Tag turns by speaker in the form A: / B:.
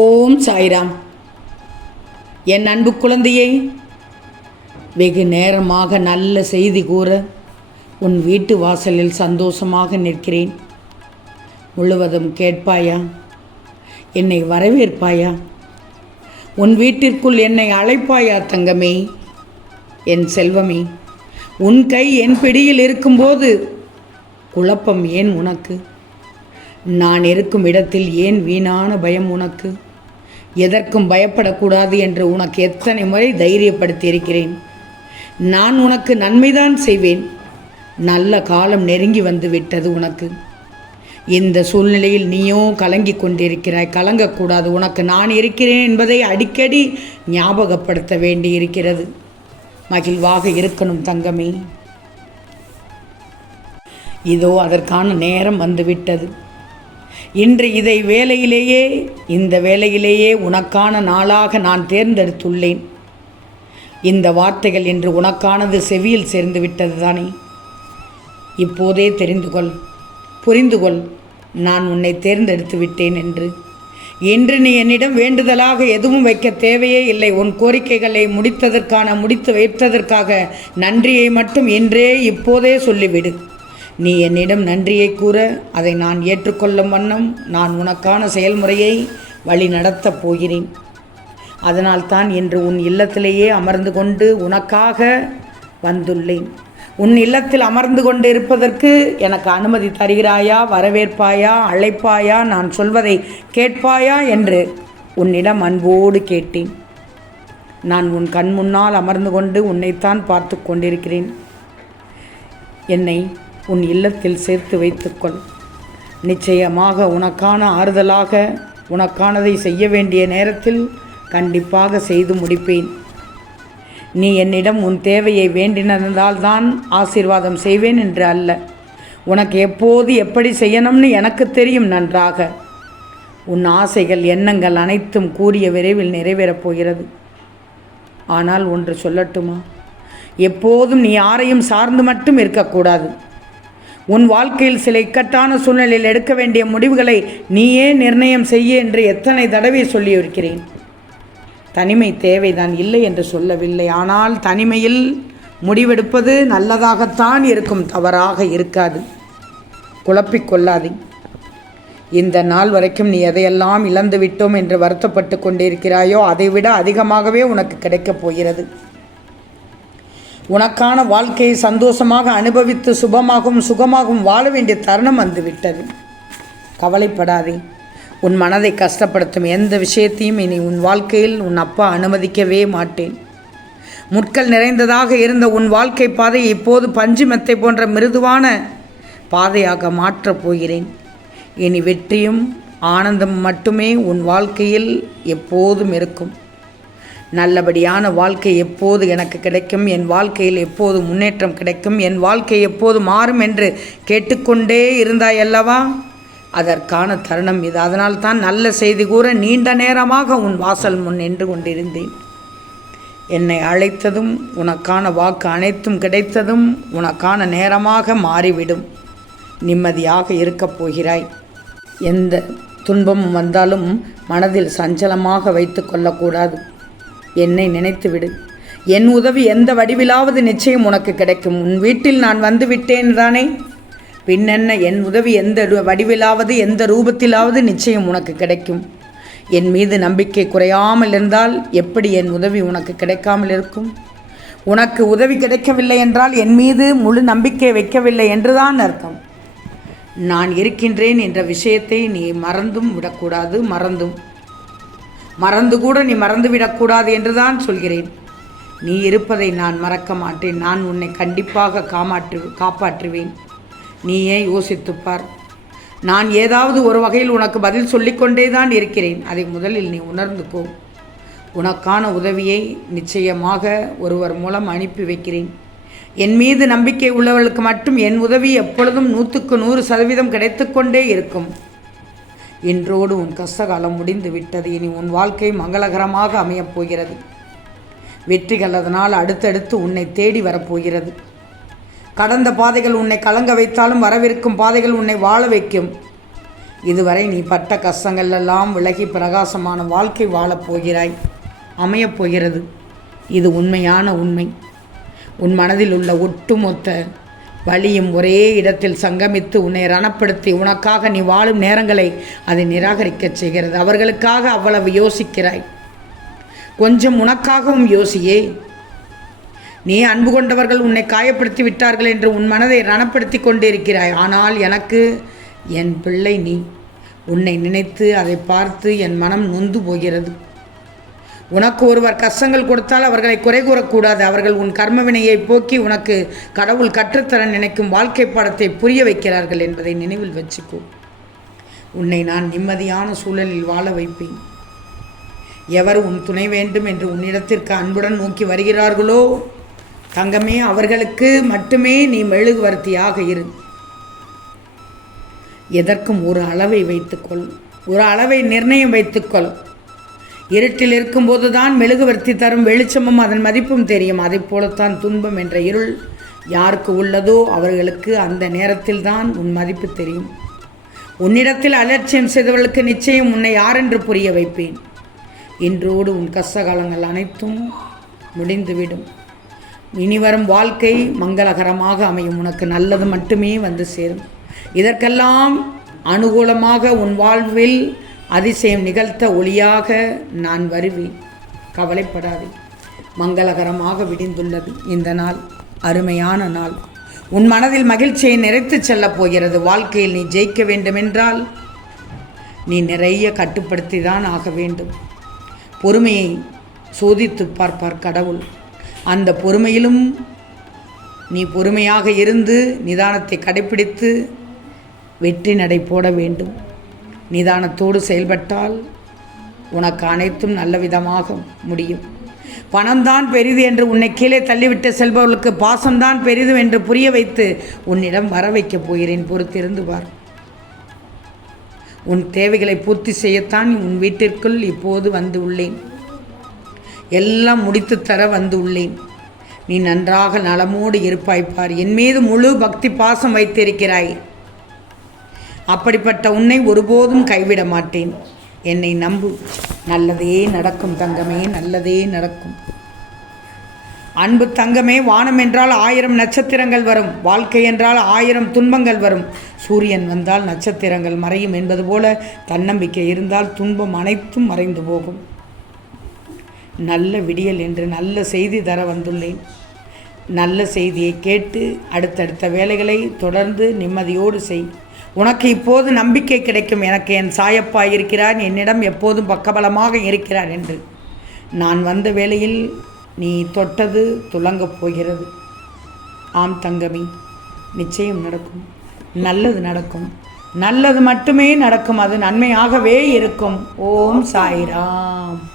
A: ஓம் சாய்ராம். என் அன்பு குழந்தையே வெகு நேரமாக நல்ல செய்தி கூற உன் வீட்டு வாசலில் சந்தோஷமாக நிற்கிறேன். முழுவதும் கேட்பாயா? என்னை வரவேற்பாயா? உன் வீட்டிற்குள் என்னை அழைப்பாயா தங்கமே? என் செல்வமே உன் கை என் பிடியில் இருக்கும்போது குழப்பம் ஏன் உனக்கு? நான் இருக்கும் இடத்தில் ஏன் வீணான பயம் உனக்கு? எதற்கும் பயப்படக்கூடாது என்று உனக்கு எத்தனை முறை தைரியப்படுத்தி இருக்கிறேன் நான் உனக்கு நன்மைதான் செய்வேன். நல்ல காலம் நெருங்கி வந்து விட்டது உனக்கு. இந்த சூழ்நிலையில் நீயோ கலங்கி கொண்டிருக்கிறாய். கலங்கக்கூடாது. உனக்கு நான் இருக்கிறேன் என்பதை அடிக்கடி ஞாபகப்படுத்த வேண்டி இருக்கிறது மகிழ்வாக இருக்கணும் தங்கமே. இதோ அதற்கான நேரம் வந்துவிட்டது. இன்று இதை வேலையிலேயே இந்த வேலையிலேயே உனக்கான நாளாக நான் தேர்ந்தெடுத்துள்ளேன். இந்த வார்த்தைகள் இன்று உனக்கானது செவியில் சேர்ந்து விட்டது தானே? இப்போதே தெரிந்து கொள். புரிந்து கொள். நான் உன்னை தேர்ந்தெடுத்து விட்டேன் என்று. இன்று நீ என்னிடம் வேண்டுதலாக எதுவும் வைக்க தேவையே இல்லை. உன் கோரிக்கைகளை முடித்ததற்கான முடித்து வைத்ததற்காக நன்றியை மட்டும் இன்றே இப்போதே சொல்லிவிடு. நீ என்னிடம் நன்றியை கூற அதை நான் ஏற்றுக்கொள்ளும் வண்ணம் நான் உனக்கான செயல்முறையை வழி நடத்தப் போகிறேன் அதனால்தான் இன்று உன் இல்லத்திலேயே அமர்ந்து கொண்டு உனக்காக வந்துள்ளேன். உன் இல்லத்தில் அமர்ந்து கொண்டு இருப்பதற்கு எனக்கு அனுமதி தருகிறாயா வரவேற்பாயா அழைப்பாயா நான் சொல்வதை கேட்பாயா என்று உன்னிடம் அன்போடு கேட்டேன். நான் உன் கண் முன்னால் அமர்ந்து கொண்டு உன்னைத்தான் பார்த்து கொண்டிருக்கிறேன். என்னை உன் இல்லத்தில் சேர்த்து வைத்துக்கொள். நிச்சயமாக உனக்கான ஆறுதலாக உனக்கானதை செய்ய வேண்டிய நேரத்தில் கண்டிப்பாக செய்து முடிப்பேன். நீ என்னிடம் உன் தேவையை வேண்டினதால் தான் ஆசீர்வாதம் செய்வேன் என்று அல்ல. உனக்கு எப்போது எப்படி செய்யணும்னு எனக்கு தெரியும் நன்றாக. உன் ஆசைகள் எண்ணங்கள் அனைத்தும் கூறிய விரைவில் நிறைவேறப் போகிறது. ஆனால் ஒன்று சொல்லட்டுமா? எப்போதும் நீ யாரையும் சார்ந்து மட்டும் இருக்கக்கூடாது. உன் வாழ்க்கையில் சில இக்கட்டான சூழ்நிலையில் எடுக்க வேண்டிய முடிவுகளை நீயே நிர்ணயம் செய்ய என்று எத்தனை தடவை சொல்லியிருக்கிறேன். தனிமை தேவைதான் இல்லை என்று சொல்லவில்லை. ஆனால் தனிமையில் முடிவெடுப்பது நல்லதாகத்தான் இருக்கும் தவறாக இருக்காது. குழப்பிக்கொள்ளாதே இந்த நாள் வரைக்கும் நீ எதையெல்லாம் இழந்து விட்டோம் என்று வருத்தப்பட்டு கொண்டிருக்கிறாயோ அதைவிட அதிகமாகவே உனக்கு கிடைக்கப் போகிறது. உனக்கான வாழ்க்கையை சந்தோஷமாக அனுபவித்து சுபமாகவும் சுகமாகவும் வாழ வேண்டிய தருணம் வந்துவிட்டது. கவலைப்படாதே. உன் மனதை கஷ்டப்படுத்தும் எந்த விஷயத்தையும் இனி உன் வாழ்க்கையில் உன் அப்பா அனுமதிக்கவே மாட்டேன். முட்கள் நிறைந்ததாக இருந்த உன் வாழ்க்கை பாதை இப்போது பஞ்சு மெத்தை போன்ற மிருதுவான பாதையாக மாற்றப் போகிறேன். இனி வெற்றியும் ஆனந்தம் மட்டுமே உன் வாழ்க்கையில் எப்போதும் இருக்கும். நல்லபடியான வாழ்க்கை எப்போது எனக்கு கிடைக்கும்? என் வாழ்க்கையில் எப்போது முன்னேற்றம் கிடைக்கும்? என் வாழ்க்கை எப்போது மாறும் என்று கேட்டுக்கொண்டே இருந்தாய் அல்லவா? அதற்கான தருணம் இது. அதனால் தான் நல்ல செய்தி கூற நீண்ட நேரமாக உன் வாசல் முன் நின்று கொண்டிருந்தேன். என்னை அழைத்ததும் உனக்கான வாக்கு அனைத்தும் கிடைத்ததும் உனக்கான நேரமாக மாறிவிடும். நிம்மதியாக இருக்கப் போகிறாய். எந்த துன்பமும் வந்தாலும் மனதில் சஞ்சலமாக வைத்து கொள்ளக்கூடாது என்னை நினைத்துவிடு. என் உதவி எந்த வடிவிலாவது நிச்சயம் உனக்கு கிடைக்கும். உன் வீட்டில் நான் வந்து விட்டேன் தானே? பின்னென்ன என் உதவி எந்த வடிவிலாவது எந்த ரூபத்திலாவது நிச்சயம் உனக்கு கிடைக்கும். என் மீது நம்பிக்கை குறையாமல் இருந்தால் எப்படி என் உதவி உனக்கு கிடைக்காமல் இருக்கும்? உனக்கு உதவி கிடைக்கவில்லை என்றால் என் மீது முழு நம்பிக்கை வைக்கவில்லை என்றுதான் அர்த்தம். நான் இருக்கின்றேன் என்ற விஷயத்தை நீ மறந்தும் விடக்கூடாது மறந்தும். மறந்து கூட நீ மறந்துவிடக்கூடாது என்றுதான் சொல்கிறேன். நீ இருப்பதை நான் மறக்க மாட்டேன். நான் உன்னை கண்டிப்பாக காமாற்று காப்பாற்றுவேன். நீயே யோசித்துப்பார் நான் ஏதாவது ஒரு வகையில் உனக்கு பதில் சொல்லிக்கொண்டே தான் இருக்கிறேன். அதை முதலில் நீ உணர்ந்து உனக்கான உதவியை நிச்சயமாக ஒருவர் மூலம் அனுப்பி வைக்கிறேன். என் மீது நம்பிக்கை உள்ளவர்களுக்கு மட்டும் என் உதவி எப்பொழுதும் நூற்றுக்கு நூறு சதவீதம் கிடைத்துக்கொண்டே இருக்கும். இன்றோடு உன் கஷ்டகாலம் முடிந்து விட்டது இனி உன் வாழ்க்கை மங்களகரமாக அமையப் போகிறது. வெற்றிகள் அதனால் அடுத்தடுத்து உன்னை தேடி வரப்போகிறது கடந்த பாதைகள் உன்னை கலங்க வைத்தாலும் வரவிருக்கும் பாதைகள் உன்னை வாழ வைக்கும். இதுவரை நீ பட்ட கஷ்டங்கள் எல்லாம் விலகி பிரகாசமான வாழ்க்கை வாழப்போகிறாய் அமையப் போகிறது. இது உண்மையான உண்மை. உன் மனதில் உள்ள ஒட்டுமொத்த வழியும் ஒரே இடத்தில் சங்கமித்து உன்னை ரணப்படுத்தி உனக்காக நீ வாழும் நேரங்களை அதை நிராகரிக்கச் செய்கிறது. அவர்களுக்காக அவ்வளவு யோசிக்கிறாய். கொஞ்சம் உனக்காகவும் யோசியே. நீ அன்பு கொண்டவர்கள் உன்னை காயப்படுத்தி விட்டார்கள் என்று உன் மனதை ரணப்படுத்தி கொண்டிருக்கிறாய். ஆனால் எனக்கு என் பிள்ளை நீ. உன்னை நினைத்து அதை பார்த்து என் மனம் நொந்து போகிறது. உனக்கு ஒருவர் கஷ்டங்கள் கொடுத்தால் அவர்களை குறை கூறக்கூடாது. அவர்கள் உன் கர்மவினையை போக்கி உனக்கு கடவுள் கற்றுத்தர நினைக்கும் வாழ்க்கை பாடத்தை புரிய வைக்கிறார்கள் என்பதை நினைவில் வச்சுக்கோ. உன்னை நான் நிம்மதியான சூழலில் வாழ வைப்பேன். எவர் உன் துணை வேண்டும் என்று உன்னிடத்திற்கு அன்புடன் நோக்கி வருகிறார்களோ தங்கமே அவர்களுக்கு மட்டுமே நீ மெழுகுவர்த்தியாக இரு. எதற்கும் ஒரு அளவை வைத்துக்கொள். ஒரு அளவை நிர்ணயம் வைத்துக்கொள். இருட்டில் இருக்கும்போது தான் மெழுகுவர்த்தி தரும் வெளிச்சமும் அதன் மதிப்பும் தெரியும். அதைப் போலத்தான் துன்பம் என்ற இருள் யாருக்கு உள்ளதோ அவர்களுக்கு அந்த நேரத்தில் தான் உன் மதிப்பு தெரியும். உன்னிடத்தில் அலட்சியம் செய்தவர்களுக்கு நிச்சயம் உன்னை யாரென்று புரிய வைப்பேன். இன்றோடு உன் கஷ்டகாலங்கள் அனைத்தும் முடிந்துவிடும். இனி வரும் வாழ்க்கை மங்களகரமாக அமையும். உனக்கு நல்லது மட்டுமே வந்து சேரும். இதற்கெல்லாம் அனுகூலமாக உன் வாழ்வில் அதிசயம் நிகழ்த்த ஒளியாக நான் வருவேன். கவலைப்படாதே. மங்களகரமாக விடிந்துள்ளது இந்த நாள். அருமையான நாள். உன் மனதில் மகிழ்ச்சியை நிறைத்துச் செல்லப் போகிறது. வாழ்க்கையில் நீ ஜெயிக்க வேண்டுமென்றால் நீ நிறைய கட்டுப்படுத்தி தான் ஆக வேண்டும். பொறுமையை சோதித்து பார்ப்பார் கடவுள். அந்த பொறுமையிலும் நீ பொறுமையாக இருந்து நிதானத்தை கடைப்பிடித்து வெற்றி நடை போட வேண்டும். நிதானத்தோடு செயல்பட்டால் உனக்கு அனைத்தும் நல்ல விதமாக முடியும். பணம்தான் பெரிது என்று உன்னை கீழே தள்ளிவிட்டு செல்பவர்களுக்கு பாசம்தான் பெரிது என்று புரிய வைத்து உன்னிடம் வர வைக்கப் போகிறேன். பொறுத்திருந்து பார். உன் தேவைகளை பூர்த்தி செய்யத்தான் உன் வீட்டிற்குள் இப்போது வந்து உள்ளேன். எல்லாம் முடித்து தர வந்து உள்ளேன். நீ நன்றாக நலமோடு இருப்பாய் பார். என் மீது முழு பக்தி பாசம் வைத்திருக்கிறாய். அப்படிப்பட்ட உன்னை ஒருபோதும் கைவிட மாட்டேன். என்னை நம்பு. நல்லதே நடக்கும் தங்கமே நல்லதே நடக்கும். அன்பு தங்கமே வானம் என்றால் ஆயிரம் நட்சத்திரங்கள் வரும். வாழ்க்கை என்றால் ஆயிரம் துன்பங்கள் வரும். சூரியன் வந்தால் நட்சத்திரங்கள் மறையும் என்பது போல தன்னம்பிக்கை இருந்தால் துன்பம் அனைத்தும் மறைந்து போகும். நல்ல விடியல் என்று நல்ல செய்தி தர வந்துள்ளேன். நல்ல செய்தியை கேட்டு அடுத்தடுத்த வேலைகளை தொடர்ந்து நிம்மதியோடு செய். உனக்கு இப்போது நம்பிக்கை கிடைக்கும். எனக்கு என் சாயப்பா இருக்கிறார். என்னிடம் எப்போதும் பக்கபலமாக இருக்கிறார் என்று. நான் வந்த வேளையில் நீ தொட்டது துலங்கப் போகிறது. ஆம் தங்கமி நிச்சயம் நடக்கும். நல்லது நடக்கும். நல்லது மட்டுமே நடக்கும். அது நன்மையாகவே இருக்கும். ஓம் சாய்ராம்.